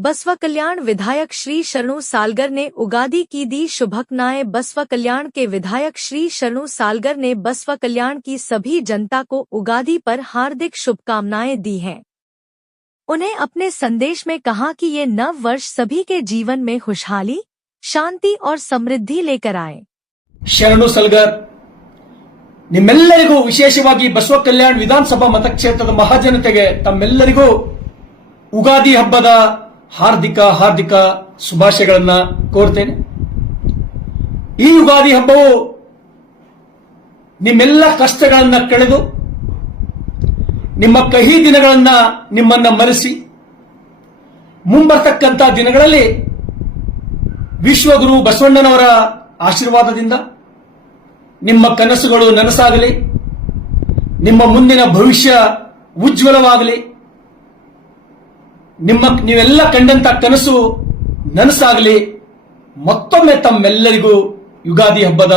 बसवा कल्याण विधायक श्री शरणु सालगर ने उगादी की दी शुभकामनाएं। बसवा कल्याण के विधायक श्री शरणु सालगर ने बसवा कल्याण की सभी जनता को उगादी पर हार्दिक शुभकामनाएं दी हैं। उन्हें अपने संदेश में कहा कि ये नव वर्ष सभी के जीवन में खुशहाली, शांति और समृद्धि लेकर आए। ಶರಣು ಸಲ್ಗರ್ ನಿಮ್ಮೆಲ್ಲರಿಗೂ ವಿಶೇಷವಾಗಿ ಬಸವ ಕಲ್ಯಾಣ ವಿಧಾನಸಭಾ ಮತಕ್ಷೇತ್ರದ ಮಹಾಜನತೆಗೆ ತಮ್ಮೆಲ್ಲರಿಗೂ ಉಗಾದಿ ಹಬ್ಬದ ಹಾರ್ದಿಕ ಶುಭಾಶಯಗಳನ್ನು ಕೋರ್ತೇನೆ। ಈ ಯುಗಾದಿ ಹಬ್ಬವು ನಿಮ್ಮೆಲ್ಲ ಕಷ್ಟಗಳನ್ನು ಕಳೆದು ನಿಮ್ಮ ಕಹಿ ದಿನಗಳನ್ನು ನಿಮ್ಮನ್ನ ಮರೆಸಿ ಮುಂಬರ್ತಕ್ಕಂಥ ದಿನಗಳಲ್ಲಿ ವಿಶ್ವಗುರು ಬಸವಣ್ಣನವರ ಆಶೀರ್ವಾದದಿಂದ ನಿಮ್ಮ ಕನಸುಗಳು ನನಸಾಗಲಿ, ನಿಮ್ಮ ಮುಂದಿನ ಭವಿಷ್ಯ ಉಜ್ವಲವಾಗಲಿ, ನೀವೆಲ್ಲ ಕಂಡಂತ ಕನಸು ನನಸಾಗಲಿ। ಮತ್ತೊಮ್ಮೆ ತಮ್ಮೆಲ್ಲರಿಗೂ ಯುಗಾದಿ ಹಬ್ಬದ